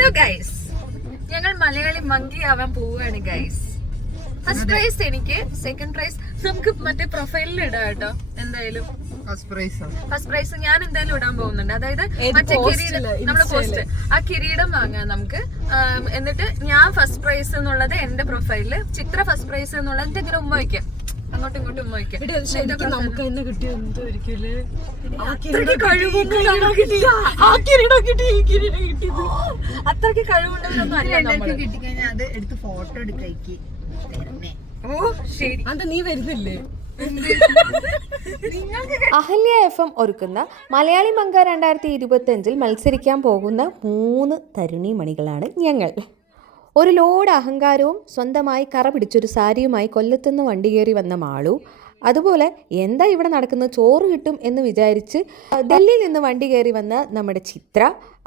Hello guys, ഞങ്ങൾ Malayali monkey ആവാൻ പോവുകയാണ് ഗൈസ്. ഫസ്റ്റ് പ്രൈസ് എനിക്ക്, സെക്കൻഡ് പ്രൈസ് നമുക്ക് മറ്റേ പ്രൊഫൈലിൽ ഇടാം കേട്ടോ. എന്തായാലും ഫസ്റ്റ് പ്രൈസ് ഞാൻ എന്തായാലും ഇടാൻ പോകുന്നുണ്ട്. അതായത് മറ്റേ കിരീടം, നമ്മള് പോസ്റ്റ് ആ കിരീടം വാങ്ങാം നമുക്ക്. എന്നിട്ട് ഞാൻ ഫസ്റ്റ് പ്രൈസ് എന്നുള്ളത് എന്റെ പ്രൊഫൈലില്, ചിത്ര ഫസ്റ്റ് പ്രൈസ് എന്നുള്ളത് എന്റെ ഇങ്ങനെ ഉമ്മ വയ്ക്കാം, അങ്ങോട്ടും ഇങ്ങോട്ടും ഉമ്മ വയ്ക്കാം. അത്രയ്ക്ക് കഴിവുണ്ടെന്നൊന്നും അല്ല. കിട്ടിക്കഴിഞ്ഞാൽ അത് എടുത്ത് ഫോട്ടോ എടുക്കി. ഓ ശരി, അത് നീ വരുന്നില്ലേ? അഹല്യ FM ഒരുക്കുന്ന മലയാളി മങ്ക 2025 മത്സരിക്കാൻ പോകുന്ന 3 തരുണി മണികളാണ് ഞങ്ങൾ. ഒരു ലോഡ് അഹങ്കാരവും സ്വന്തമായി കറ പിടിച്ചൊരു സാരിയുമായി കൊല്ലത്തുനിന്ന് വണ്ടി കയറി വന്ന മാളു, അതുപോലെ എന്താ ഇവിടെ നടക്കുന്നത്, ചോറ് കിട്ടും എന്ന് വിചാരിച്ച് ഡൽഹിയിൽ നിന്ന് വണ്ടി കയറി വന്ന നമ്മുടെ ചിത്ര,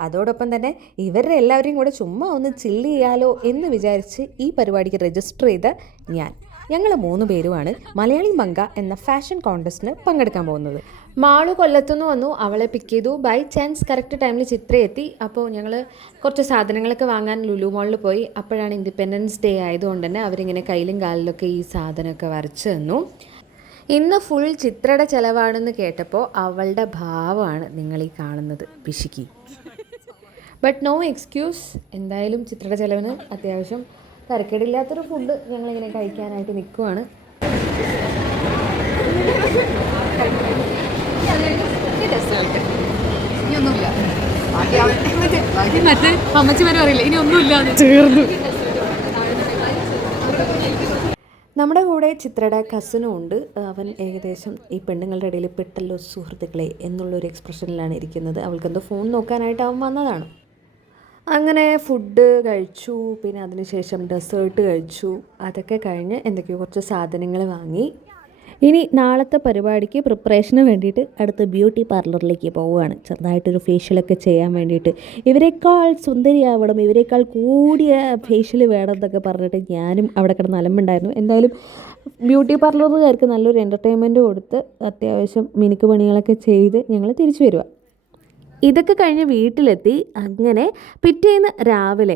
അതോടൊപ്പം തന്നെ ഇവരുടെ എല്ലാവരെയും കൂടെ ചുമ്മാ ഒന്ന് ചില്ല് ചെയ്യാലോ എന്ന് വിചാരിച്ച് ഈ പരിപാടിക്ക് രജിസ്റ്റർ ചെയ്ത ഞങ്ങൾ 3 പേരുമാണ് മലയാളി മങ്ക എന്ന ഫാഷൻ കോൺടെസ്റ്റിന് പങ്കെടുക്കാൻ പോകുന്നത്. മാളു കൊല്ലത്തുനിന്ന് വന്നു, അവളെ പിക്ക് ചെയ്തു. ബൈ ചാൻസ് കറക്റ്റ് ടൈമിൽ ചിത്ര എത്തി. അപ്പോൾ ഞങ്ങൾ കുറച്ച് സാധനങ്ങളൊക്കെ വാങ്ങാൻ ലുലു മോളിൽ പോയി. അപ്പോഴാണ് ഇൻഡിപെൻഡൻസ് ഡേ ആയതുകൊണ്ട് തന്നെ അവരിങ്ങനെ കയ്യിലും കാലിലൊക്കെ ഈ സാധനമൊക്കെ വരച്ച് തന്നു. ഇന്ന് ഫുൾ ചിത്രയുടെ ചിലവാണെന്ന് കേട്ടപ്പോൾ അവളുടെ ഭാവമാണ് നിങ്ങളീ കാണുന്നത്, പിശുക്കി. ബട്ട് നോ എക്സ്ക്യൂസ്, എന്തായാലും ചിത്രയുടെ ചിലവിന് അത്യാവശ്യം തരക്കേടില്ലാത്തൊരു ഫുഡ് ഞങ്ങളിങ്ങനെ കഴിക്കാനായിട്ട് നിൽക്കുവാണ്. മറ്റേ അമ്മച്ചിമാരും അറിയില്ല, ഇനി ഒന്നുമില്ല, ചേർന്നു. നമ്മുടെ കൂടെ ചിത്രയുടെ കസിനും ഉണ്ട്. അവൻ ഏകദേശം ഈ പെണ്ണുങ്ങളുടെ ഇടയിൽ പെട്ടല്ലോ സുഹൃത്തുക്കളെ എന്നുള്ളൊരു എക്സ്പ്രഷനിലാണ് ഇരിക്കുന്നത്. അവൾക്കെന്തോ ഫോൺ നോക്കാനായിട്ട് അവൻ വന്നതാണ്. അങ്ങനെ ഫുഡ് കഴിച്ചു, പിന്നെ അതിനുശേഷം ഡെസേർട്ട് കഴിച്ചു. അതൊക്കെ കഴിഞ്ഞ് എന്തൊക്കെയോ കുറച്ച് സാധനങ്ങൾ വാങ്ങി. ഇനി നാളത്തെ പരിപാടിക്ക് പ്രിപ്പറേഷന് വേണ്ടിയിട്ട് അടുത്ത ബ്യൂട്ടി പാർലറിലേക്ക് പോവുകയാണ്. ചെറുതായിട്ടൊരു ഫേഷ്യലൊക്കെ ചെയ്യാൻ വേണ്ടിയിട്ട്. ഇവരെക്കാൾ സുന്ദരിയാവണം, ഇവരെക്കാൾ കൂടിയ ഫേഷ്യൽ വേണം എന്നൊക്കെ പറഞ്ഞിട്ട് ഞാനും അവിടെ കിടന്ന് അലമ്പുണ്ടായിരുന്നു. എന്തായാലും ബ്യൂട്ടി പാർലറുകാർക്ക് നല്ലൊരു എൻ്റർടൈൻമെൻറ്റ് കൊടുത്ത് അത്യാവശ്യം മിനുക്ക് പണികളൊക്കെ ചെയ്ത് ഞങ്ങൾ തിരിച്ചു വരിക. ഇതൊക്കെ കഴിഞ്ഞ് വീട്ടിലെത്തി. അങ്ങനെ പിറ്റേന്ന് രാവിലെ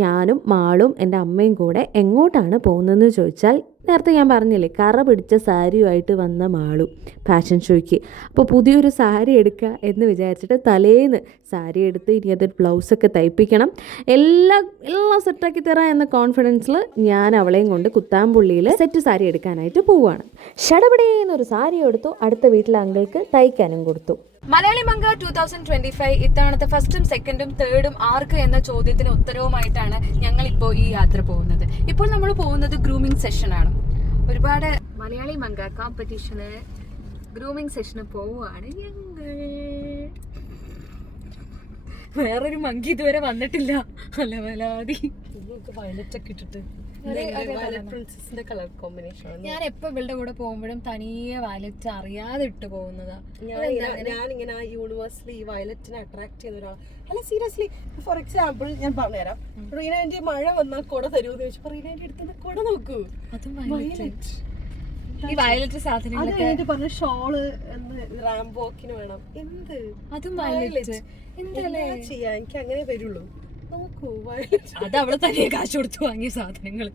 ഞാനും മാളും എൻ്റെ അമ്മയും കൂടെ എങ്ങോട്ടാണ് പോകുന്നതെന്ന് ചോദിച്ചാൽ, നേരത്തെ ഞാൻ പറഞ്ഞില്ലേ കറ പിടിച്ച സാരിയുമായിട്ട് വന്ന മാളു ഫാഷൻ ഷോയ്ക്ക്. അപ്പോൾ പുതിയൊരു സാരി എടുക്കുക എന്ന് വിചാരിച്ചിട്ട് തലേന്ന് സാരി എടുത്ത് ഇനി അതൊരു ബ്ലൗസൊക്കെ തയ്പ്പിക്കണം, എല്ലാം സെറ്റാക്കി തരാം എന്ന കോൺഫിഡൻസിൽ ഞാൻ അവളെയും കൊണ്ട് കുത്താമ്പുള്ളിയിൽ സെറ്റ് സാരി എടുക്കാനായിട്ട് പോവുകയാണ്. ഷടപടേന്നൊരു സാരി എടുത്തു, അടുത്ത വീട്ടിലെ അങ്കിൾക്ക് തയ്ക്കാനും കൊടുത്തു. മലയാളി മങ്ക 2025 ഇത്തവണത്തെ ഫസ്റ്റും സെക്കൻഡും തേർഡും ആർക്ക് എന്ന ചോദ്യത്തിന് ഉത്തരവുമായിട്ടാണ് ഞങ്ങളിപ്പോൾ ഈ യാത്ര പോകുന്നത്. ഇപ്പോൾ നമ്മൾ പോകുന്നത് ഗ്രൂമിംഗ് സെഷനാണ്. ഒരുപാട് മലയാളി മങ്ക കോമ്പറ്റീഷന് ഗ്രൂമിംഗ് സെഷന് പോവുകയാണ് ഞങ്ങൾ. വേറൊരു മങ്കി ഇതുവരെ വന്നിട്ടില്ല. അല്ല വലാതി വയലറ്റൊക്കെ ഇട്ടിട്ട് ഞാൻ എപ്പോ ഇവളുടെ കൂടെ പോകുമ്പോഴും തനിയെ വയലറ്റ് അറിയാതെ ഇട്ട് പോകുന്നതാ. ഞാനിങ്ങനെ യൂണിവേഴ്സിറ്റി ഈ വയലറ്റിനെ അട്രാക്ട് ചെയ്യുന്ന ഒരാൾ. അല്ല സീരിയസ്ലി, ഫോർ എക്സാമ്പിൾ ഞാൻ പറഞ്ഞുതരാം. റീനാന്റെ മഴ വന്നാൽ കുട തരുമെന്ന് ചോദിച്ചപ്പോ റീനാന്റെ അടുത്ത് കുട നോക്കൂ, അതും വയലറ്റ്. ഈ വയലറ്റ് സാധനങ്ങളൊക്കെ പറഞ്ഞ ഷോള് റാംബോക്കിന് വേണം, എന്ത് അതും വയലറ്റ്. എന്താ ചെയ്യാ, എനിക്ക് അങ്ങനെ വരുള്ളൂ. നോക്കൂ വയലറ്റ്, അത് അവള് തനിയെ കാശ് കൊടുത്ത് വാങ്ങിയ സാധനങ്ങൾ.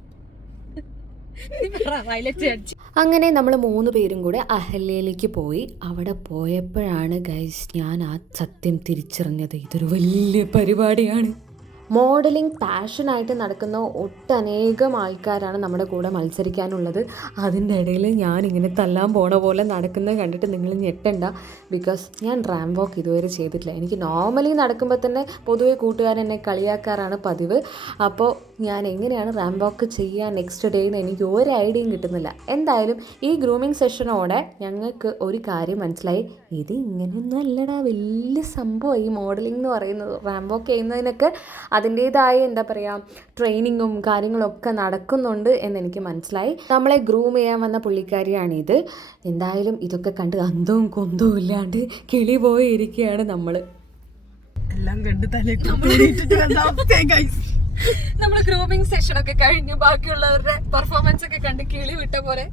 അങ്ങനെ നമ്മൾ 3 പേരും കൂടെ അഹല്യയിലേക്ക് പോയി. അവിടെ പോയപ്പോഴാണ് ഗൈസ് ഞാൻ ആ സത്യം തിരിച്ചറിഞ്ഞത്, ഇതൊരു വലിയ പരിപാടിയാണ്. മോഡലിംഗ് പാഷനായിട്ട് നടക്കുന്ന ഒട്ടനേകം ആൾക്കാരാണ് നമ്മുടെ കൂടെ മത്സരിക്കാനുള്ളത്. അതിൻ്റെ ഇടയിൽ ഞാനിങ്ങനെ തല്ലാൻ പോണ പോലെ നടക്കുന്നത് കണ്ടിട്ട് നിങ്ങൾ ഞെട്ടണ്ട. ബിക്കോസ് ഞാൻ റാം വാക്ക് ഇതുവരെ ചെയ്തിട്ടില്ല. എനിക്ക് നോർമലി നടക്കുമ്പോൾ തന്നെ പൊതുവെ കൂട്ടുകാരെന്നെ കളിയാക്കാറാണ് പതിവ്. അപ്പോൾ ഞാൻ എങ്ങനെയാണ് റാം വാക്ക് ചെയ്യുക നെക്സ്റ്റ് ഡേന്ന് എനിക്ക് ഒരു ഐഡിയയും കിട്ടുന്നില്ല. എന്തായാലും ഈ ഗ്രൂമിംഗ് സെഷനോടെ ഞങ്ങൾക്ക് ഒരു കാര്യം മനസ്സിലായി, ഇത് ഇങ്ങനെയൊന്നും അല്ലടാ, വലിയ സംഭവം ഈ മോഡലിംഗ് എന്ന് പറയുന്നത്. റാം വാക്ക് ചെയ്യുന്നതിനൊക്കെ അതിൻ്റേതായ എന്താ പറയുക ട്രെയിനിങ്ങും കാര്യങ്ങളൊക്കെ നടക്കുന്നുണ്ട് എന്നെനിക്ക് മനസ്സിലായി. നമ്മളെ ഗ്രൂം ചെയ്യാൻ വന്ന പുള്ളിക്കാരിയാണിത്. എന്തായാലും ഇതൊക്കെ കണ്ട് അന്തവും കൊന്തവും ഇല്ലാണ്ട് കിളി പോയി ഇരിക്കുകയാണ് നമ്മൾ. എല്ലാം കണ്ട് നമ്മൾ ഗ്രൂമിംഗ് സെഷൻ ഒക്കെ കഴിഞ്ഞു ബാക്കിയുള്ളവരുടെ പെർഫോമൻസ് ഒക്കെ കണ്ട് കിളി വിട്ട പോലെ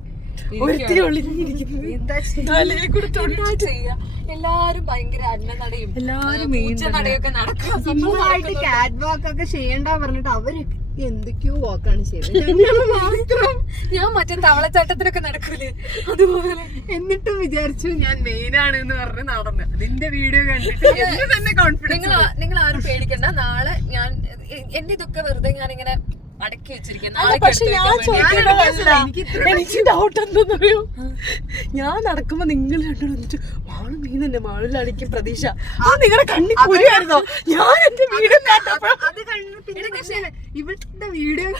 എല്ലാരും ഭയങ്കര അന്നനടയും എല്ലാരും നടയൊക്കെ നടക്കും. സിമ്പിളായിട്ട് കാറ്റ് വാക്ക് ഒക്കെ ചെയ്യണ്ട പറഞ്ഞിട്ട് അവര് എന്തൊക്കെയോ വാക്കാണ് ചെയ്തത്. ഞാൻ മറ്റേ തവളച്ചാട്ടത്തിനൊക്കെ നടക്കൂലേ അതുപോലെ. എന്നിട്ടും വിചാരിച്ചു ഞാൻ മെയിൻ ആണ് എന്ന് പറഞ്ഞ് നടന്നു. അതിന്റെ വീഡിയോ കണ്ടിട്ട് എന്നെ തന്നെ കോൺഫിഡൻസ്. നിങ്ങൾ ആരും പേടിക്കണ്ട. നാളെ ഞാൻ എന്റെ ഇതൊക്കെ വെറുതെ ഞാനിങ്ങനെ അടക്കി വെച്ചിരിക്കും. എനിക്ക് ഡൗട്ട് എന്താന്നറിയോ, ഞാൻ നടക്കുമ്പോ നിങ്ങൾ രണ്ടും വന്നിട്ട് മാള് മീൻ തന്നെ മാളിലാണിക്കും പ്രതീക്ഷ നിങ്ങളുടെ കണ്ണി കുരുവായിരുന്നോ? ഞാൻ എന്റെ വീഡിയോ അത് കഴിഞ്ഞ ഇവിടുത്തെ വീഡിയോ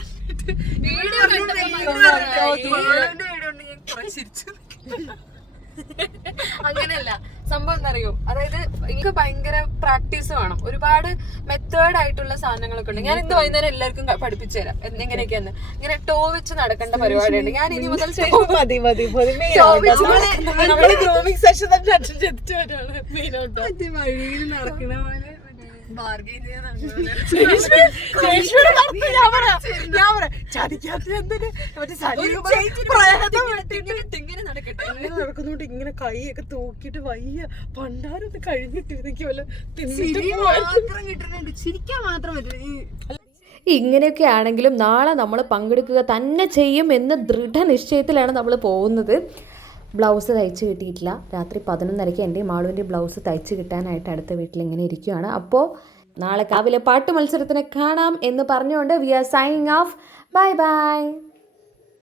അങ്ങനെയല്ല സംഭവം എന്താ അറിയോ, അതായത് എനിക്ക് ഭയങ്കര പ്രാക്ടീസ് വേണം. ഒരുപാട് മെത്തേഡ് ആയിട്ടുള്ള സാധനങ്ങളൊക്കെ ഉണ്ട്. ഞാൻ ഇന്ന് വൈകുന്നേരം എല്ലാവർക്കും പഠിപ്പിച്ചു തരാം എങ്ങനെയൊക്കെയാന്ന്. ഇങ്ങനെ ടോ വെച്ച് നടക്കേണ്ട പരിപാടിയുണ്ട്. ഞാൻ ഇനി മുതൽ വഴിയിൽ നടക്കണ പോലെ നടക്കുന്നോണ്ട് ഇങ്ങനെ കൈയൊക്കെ തൂക്കിട്ട് വയ്യ. പണ്ടാരത് കഴിഞ്ഞിട്ട് എനിക്ക് വല്ല ചിരിക്കാൻ മാത്രം പറ്റില്ല. ഇങ്ങനെയൊക്കെ ആണെങ്കിലും നാളെ നമ്മൾ പങ്കെടുക്കുക തന്നെ ചെയ്യും എന്ന ദൃഢനിശ്ചയത്തിലാണ് നമ്മൾ പോകുന്നത്. ബ്ലൗസ് തയ്ച്ച് കിട്ടിയിട്ടില്ല. രാത്രി 11:30 എൻ്റെ മാളുവിൻ്റെ ബ്ലൗസ് തയ്ച്ച് കിട്ടാനായിട്ട് അടുത്ത വീട്ടിൽ ഇങ്ങനെ ഇരിക്കുകയാണ്. അപ്പോൾ നാളെ കാവിലെ പാട്ട് മത്സരത്തിനെ കാണാം എന്ന് പറഞ്ഞുകൊണ്ട് we are signing off. Bye by.